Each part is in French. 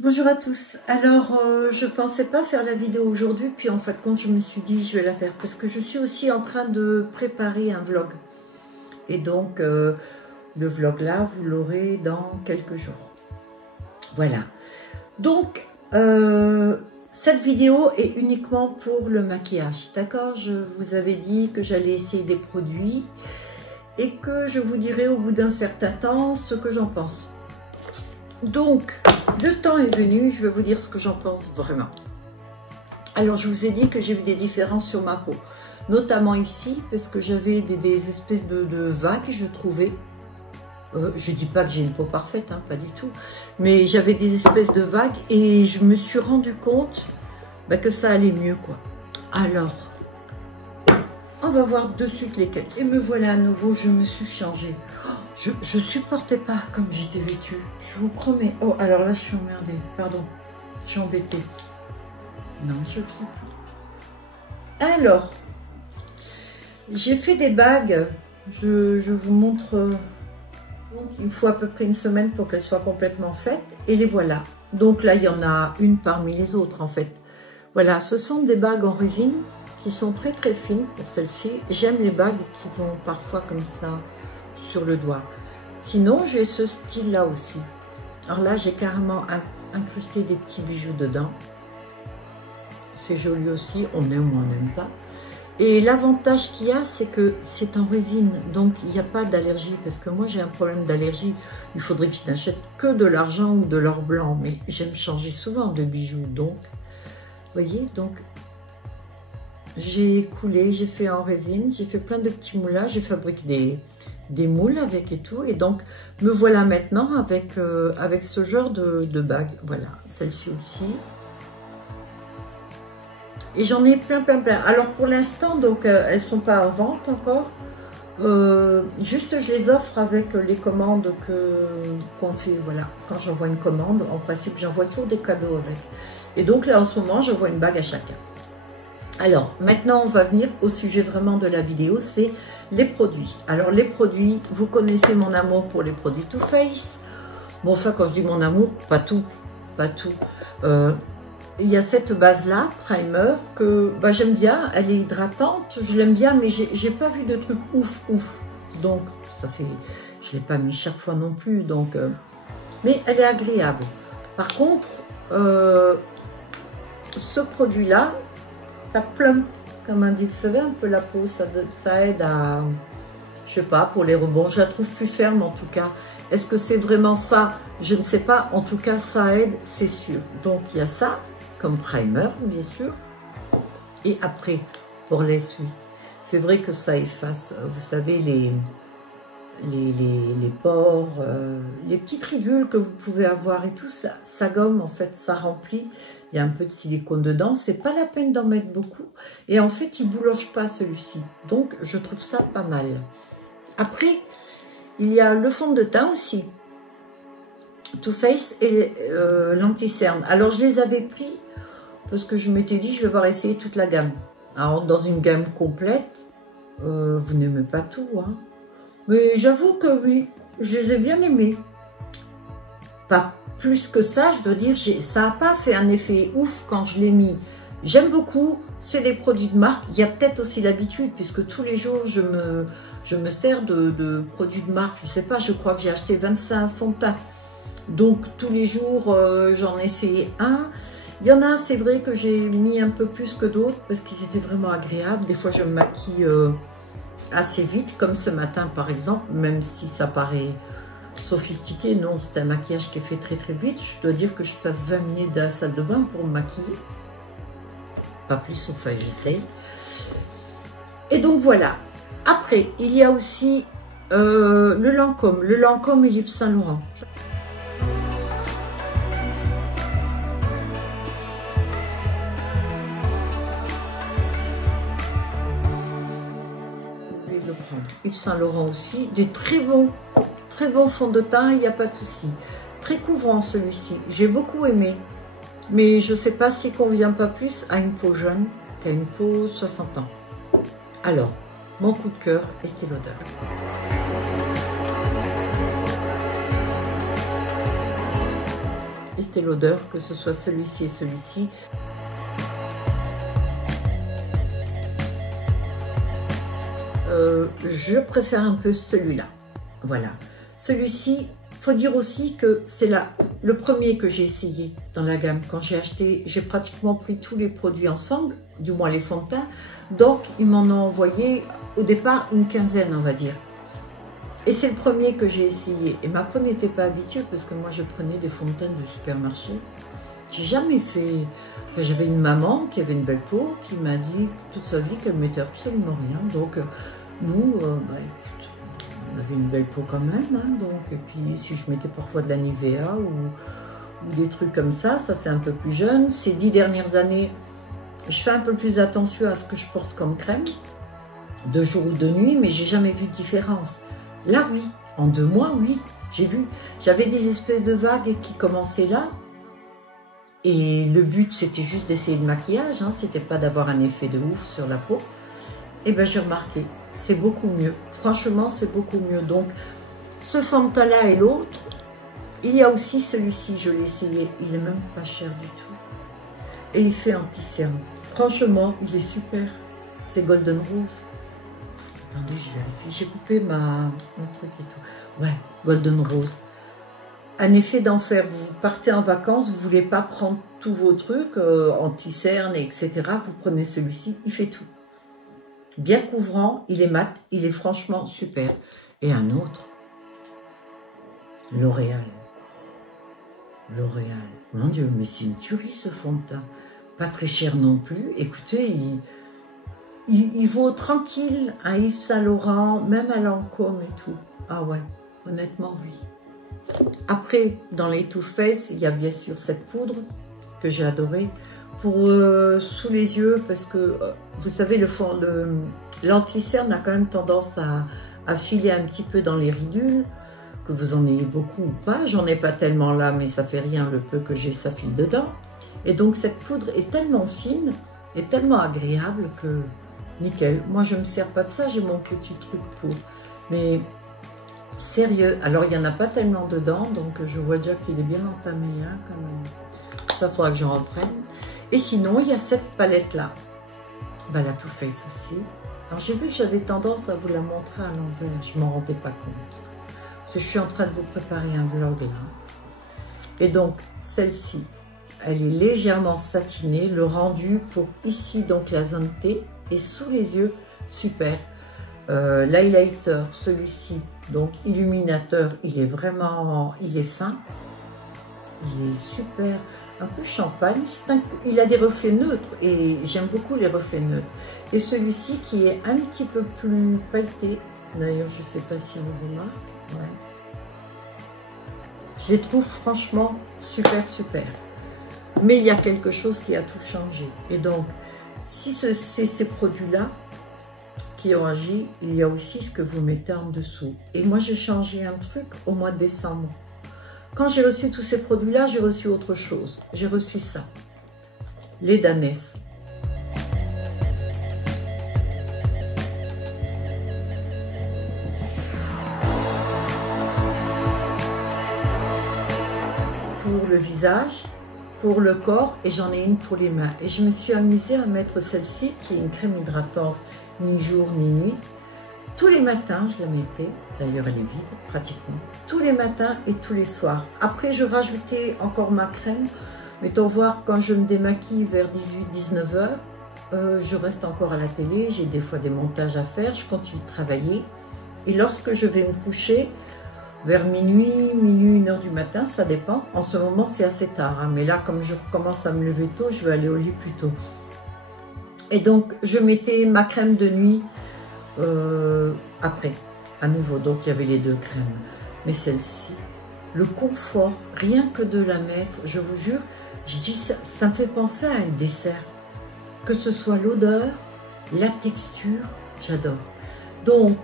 Bonjour à tous. Alors, je pensais pas faire la vidéo aujourd'hui, puis en fait, quand je me suis dit, je vais la faire parce que je suis aussi en train de préparer un vlog. Et donc, le vlog là, vous l'aurez dans quelques jours. Voilà. Donc, cette vidéo est uniquement pour le maquillage, d'accord? Je vous avais dit que j'allais essayer des produits et que je vous dirai au bout d'un certain temps ce que j'en pense. Donc, le temps est venu, je vais vous dire ce que j'en pense vraiment. Alors, je vous ai dit que j'ai vu des différences sur ma peau, notamment ici, parce que j'avais des espèces de vagues, je trouvais. Je dis pas que j'ai une peau parfaite, hein, pas du tout, mais j'avais des espèces de vagues et je me suis rendu compte que ça allait mieux, quoi. Alors, on va voir de suite lesquels. Et me voilà à nouveau, je me suis changée. Je supportais pas comme j'étais vêtue, je vous promets. Oh, alors là, je suis emmerdée, pardon, je suis embêtée. Non, je ne sais plus. Alors, j'ai fait des bagues, je vous montre. Donc, il faut à peu près une semaine pour qu'elles soient complètement faites, et les voilà. Donc là, il y en a une parmi les autres, en fait. Voilà, ce sont des bagues en résine qui sont très très fines pour celle-ci. J'aime les bagues qui vont parfois comme ça sur le doigt. Sinon, j'ai ce style-là aussi. Alors là, j'ai carrément incrusté des petits bijoux dedans. C'est joli aussi, on aime ou on n'aime pas. Et l'avantage qu'il y a, c'est que c'est en résine, donc il n'y a pas d'allergie, parce que moi j'ai un problème d'allergie. Il faudrait que je n'achète que de l'argent ou de l'or blanc, mais j'aime changer souvent de bijoux, donc, vous voyez, donc j'ai coulé, j'ai fait en résine, j'ai fait plein de petits moulages, j'ai fabriqué des moules avec et tout, et donc me voilà maintenant avec, avec ce genre de bague. Voilà, celle-ci aussi. Et j'en ai plein. Alors pour l'instant, donc elles sont pas en vente encore. Juste je les offre avec les commandes qu'on fait. Voilà, quand j'envoie une commande, en principe j'envoie toujours des cadeaux avec. Et donc là en ce moment, j'envoie une bague à chacun. Alors maintenant on va venir au sujet vraiment de la vidéo, c'est les produits. Alors les produits, vous connaissez mon amour pour les produits Too Faced. Bon, enfin quand je dis mon amour, pas tout. Il y a cette base-là, primer, que j'aime bien, elle est hydratante, je l'aime bien, mais j'ai pas vu de truc ouf. Donc, ça fait, je l'ai pas mis chaque fois non plus, donc, mais elle est agréable. Par contre, ce produit-là, ça plump, comme on dit, vous savez, un peu la peau, ça aide à, je sais pas, pour les rebonds, je la trouve plus ferme en tout cas. Est-ce que c'est vraiment ça? Je ne sais pas, en tout cas, ça aide, c'est sûr. Donc, il y a ça comme primer, bien sûr. Et après, pour l'essuie, c'est vrai que ça efface, vous savez, les pores, les petites ridules que vous pouvez avoir et tout, ça gomme, en fait, ça remplit. Il y a un peu de silicone dedans, c'est pas la peine d'en mettre beaucoup. Et en fait, il bouloche pas celui-ci. Donc, je trouve ça pas mal. Après, il y a le fond de teint aussi. Too Faced et l'anti-cerne. Alors, je les avais pris parce que je m'étais dit, je vais voir essayer toute la gamme. Alors, dans une gamme complète, vous n'aimez pas tout, hein. Mais j'avoue que oui, je les ai bien aimés. Pas plus que ça, je dois dire, ça n'a pas fait un effet ouf quand je l'ai mis. J'aime beaucoup, c'est des produits de marque. Il y a peut-être aussi l'habitude, puisque tous les jours, je me sers de produits de marque. Je sais pas, je crois que j'ai acheté 25 fonds de teint. Donc, tous les jours, j'en ai essayé un. Il y en a, c'est vrai que j'ai mis un peu plus que d'autres parce qu'ils étaient vraiment agréables. Des fois, je me maquille assez vite, comme ce matin par exemple, même si ça paraît sophistiqué. Non, c'est un maquillage qui est fait très très vite. Je dois dire que je passe 20 minutes dans la salle de bain pour me maquiller. Pas plus, enfin j'essaie. Et donc voilà. Après, il y a aussi le Lancôme. Le Lancôme et Yves Saint Laurent. Yves Saint Laurent aussi, des très bons fonds de teint, il n'y a pas de souci. Très couvrant celui-ci, j'ai beaucoup aimé, mais je ne sais pas s'il convient pas plus à une peau jeune qu'à une peau 60 ans. Alors, mon coup de cœur, Estée Lauder. et c'était l'odeur, que ce soit celui-ci et celui-ci. Je préfère un peu celui-là. Voilà. Celui-ci, faut dire aussi que c'est le premier que j'ai essayé dans la gamme. Quand j'ai acheté, j'ai pratiquement pris tous les produits ensemble, du moins les fonds de teint. Donc, ils m'en ont envoyé au départ une quinzaine, on va dire. Et c'est le premier que j'ai essayé. Et ma peau n'était pas habituée parce que moi, je prenais des fonds de teint de supermarché. J'ai jamais fait... Enfin, j'avais une maman qui avait une belle peau qui m'a dit toute sa vie qu'elle ne mettait absolument rien. Donc, nous, écoute, on avait une belle peau quand même. Hein, donc, et puis, si je mettais parfois de la Nivea ou des trucs comme ça c'est un peu plus jeune. Ces 10 dernières années, je fais un peu plus attention à ce que je porte comme crème, de jour ou de nuit, mais j'ai jamais vu de différence. Là, oui, en 2 mois, oui, j'ai vu. J'avais des espèces de vagues qui commençaient là. Et le but, c'était juste d'essayer de maquillage, hein, c'était pas d'avoir un effet de ouf sur la peau. Et ben j'ai remarqué, c'est beaucoup mieux. Franchement, c'est beaucoup mieux. Donc, ce fond de teint-là et l'autre, il y a aussi celui-ci, je l'ai essayé. Il est même pas cher du tout. Et il fait anti-cerne. Franchement, il est super. C'est Golden Rose. Attendez, je vérifie. J'ai coupé mon truc et tout. Ouais, Golden Rose. Un effet d'enfer, vous partez en vacances, vous ne voulez pas prendre tous vos trucs, anti-cerne, etc. Vous prenez celui-ci, il fait tout. Bien couvrant, il est mat, il est franchement super. Et un autre, L'Oréal. L'Oréal. Mon Dieu, mais c'est une tuerie ce fond de teint. Pas très cher non plus. Écoutez, il vaut tranquille à Yves Saint Laurent, même à Lancôme et tout. Ah ouais, honnêtement, oui. Après, dans les Too Faced, il y a bien sûr cette poudre que j'ai adorée pour sous les yeux parce que vous savez, l'anti-cerne a quand même tendance à filer un petit peu dans les ridules, que vous en ayez beaucoup ou pas. J'en ai pas tellement là, mais ça fait rien, le peu que j'ai, ça file dedans. Et donc cette poudre est tellement fine et tellement agréable que nickel. Moi, je me sers pas de ça, j'ai mon petit truc pour. Mais sérieux, alors il n'y en a pas tellement dedans, donc je vois déjà qu'il est bien entamé, hein, quand même. Ça, faudra que j'en reprenne. Et sinon, il y a cette palette-là. Ben, la Too Faced aussi. Alors, j'ai vu que j'avais tendance à vous la montrer à l'envers, je ne m'en rendais pas compte. Parce que je suis en train de vous préparer un vlog là. Et donc, celle-ci, elle est légèrement satinée. Le rendu pour ici, donc la zone T, et sous les yeux, super. L'highlighter, celui-ci, donc illuminateur, il est vraiment, il est fin, il est super, un peu champagne, il a des reflets neutres et j'aime beaucoup les reflets neutres. Et celui-ci qui est un petit peu plus pailleté, d'ailleurs je ne sais pas si on remarque, ouais. Je les trouve franchement super super. Mais il y a quelque chose qui a tout changé. Et donc, si c'est ces produits-là qui ont agi, il y a aussi ce que vous mettez en dessous. Et moi, j'ai changé un truc au mois de décembre. Quand j'ai reçu tous ces produits-là, j'ai reçu autre chose. J'ai reçu ça, les Danès. Pour le visage, pour le corps, et j'en ai une pour les mains. Et je me suis amusée à mettre celle-ci, qui est une crème hydratante, ni jour ni nuit. Tous les matins, je la mettais. D'ailleurs, elle est vide, pratiquement. Tous les matins et tous les soirs. Après, je rajoutais encore ma crème. Mettons voir, quand je me démaquille vers 18-19 heures, je reste encore à la télé. J'ai des fois des montages à faire. Je continue de travailler. Et lorsque je vais me coucher, vers minuit, 1 heure du matin, ça dépend. En ce moment, c'est assez tard. Hein, mais là, comme je commence à me lever tôt, je vais aller au lit plus tôt. Et donc, je mettais ma crème de nuit après, à nouveau. Donc, il y avait les deux crèmes. Mais celle-ci, le confort, rien que de la mettre, je vous jure, je dis ça me fait penser à un dessert. Que ce soit l'odeur, la texture, j'adore. Donc,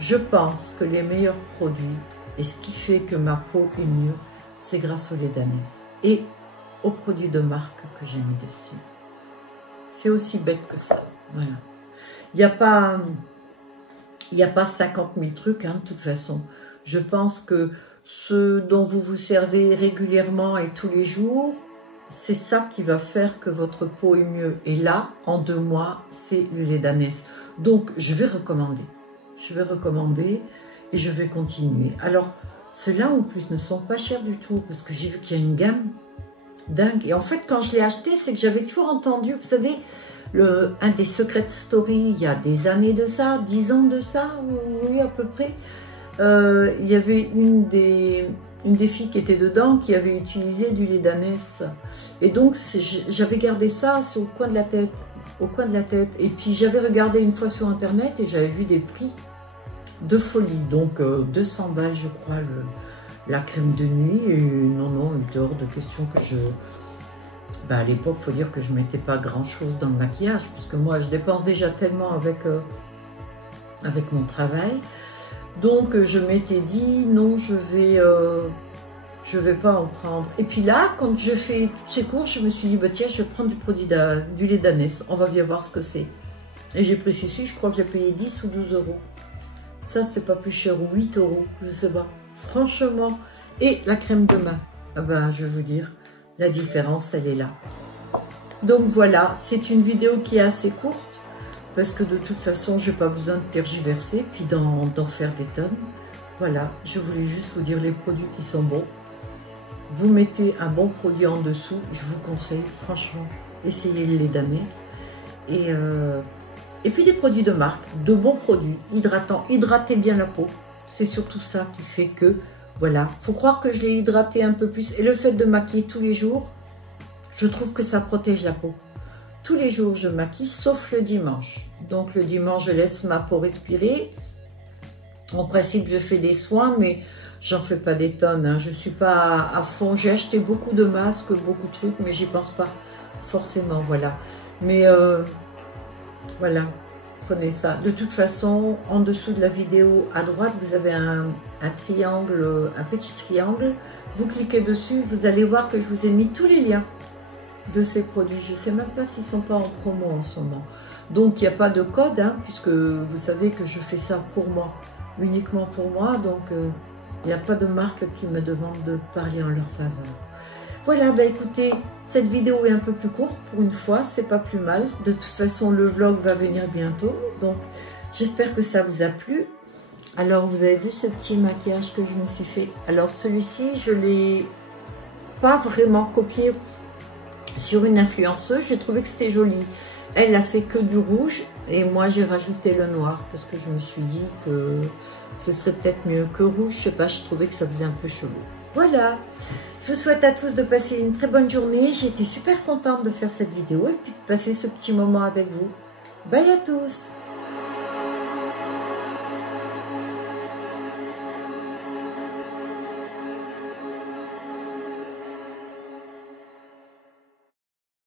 je pense que les meilleurs produits, et ce qui fait que ma peau est mieux, c'est grâce aux lait Danès et aux produits de marque que j'ai mis dessus. C'est aussi bête que ça. Voilà. Il n'y a pas 50 000 trucs, hein, de toute façon. Je pense que ce dont vous vous servez régulièrement et tous les jours, c'est ça qui va faire que votre peau est mieux. Et là, en 2 mois, c'est l'huile d'ânesse. Donc, je vais recommander. Je vais recommander et je vais continuer. Alors, ceux-là, en plus, ne sont pas chers du tout parce que j'ai vu qu'il y a une gamme dingue. Et en fait, quand je l'ai acheté, c'est que j'avais toujours entendu, vous savez, un des Secret Story, il y a des années de ça, 10 ans de ça, oui, à peu près. Il y avait une des filles qui était dedans qui avait utilisé du lait d'ânesse. Et donc, j'avais gardé ça sur le coin de la tête, au coin de la tête. Et puis, j'avais regardé une fois sur Internet et j'avais vu des prix de folie. Donc, 200 balles, je crois, la crème de nuit. Et non, il était hors de question que je... à l'époque, il faut dire que je ne mettais pas grand-chose dans le maquillage, puisque moi, je dépense déjà tellement avec mon travail. Donc, je m'étais dit, non, je vais pas en prendre. Et puis là, quand je fais toutes ces courses, je me suis dit, bah tiens, je vais prendre du lait d'ânesse. On va bien voir ce que c'est. Et j'ai pris ceci, je crois que j'ai payé 10 ou 12 euros. Ça, c'est pas plus cher, ou 8 euros, je sais pas. Franchement. Et la crème de main, ah ben, je vais vous dire, la différence, elle est là. Donc voilà, c'est une vidéo qui est assez courte. Parce que de toute façon, je n'ai pas besoin de tergiverser, puis d'en faire des tonnes. Voilà, je voulais juste vous dire les produits qui sont bons. Vous mettez un bon produit en dessous, je vous conseille, franchement, essayez le lait d'ânesse. Et puis des produits de marque, de bons produits, hydratants. Hydratez bien la peau, c'est surtout ça qui fait que, voilà. Il faut croire que je l'ai hydraté un peu plus. Et le fait de maquiller tous les jours, je trouve que ça protège la peau. Tous les jours, je maquille, sauf le dimanche. Donc, le dimanche, je laisse ma peau respirer. En principe, je fais des soins, mais j'en fais pas des tonnes. Hein. Je suis pas à fond. J'ai acheté beaucoup de masques, beaucoup de trucs, mais j'y pense pas forcément, voilà. Mais voilà, prenez ça. De toute façon, en dessous de la vidéo, à droite, vous avez un triangle, un petit triangle. Vous cliquez dessus, vous allez voir que je vous ai mis tous les liens de ces produits. Je ne sais même pas s'ils ne sont pas en promo en ce moment. Donc, il n'y a pas de code, hein, puisque vous savez que je fais ça pour moi, uniquement pour moi. Donc, il n'y a pas de marque qui me demande de parler en leur faveur. Voilà, bah écoutez, cette vidéo est un peu plus courte pour une fois, c'est pas plus mal. De toute façon, le vlog va venir bientôt. Donc, j'espère que ça vous a plu. Alors, vous avez vu ce petit maquillage que je me suis fait. Alors, celui-ci, je ne l'ai pas vraiment copié sur une influenceuse, j'ai trouvé que c'était joli. Elle a fait que du rouge et moi j'ai rajouté le noir parce que je me suis dit que ce serait peut-être mieux que rouge, je sais pas, je trouvais que ça faisait un peu chelou. Voilà, je vous souhaite à tous de passer une très bonne journée, j'ai été super contente de faire cette vidéo et puis de passer ce petit moment avec vous. Bye à tous!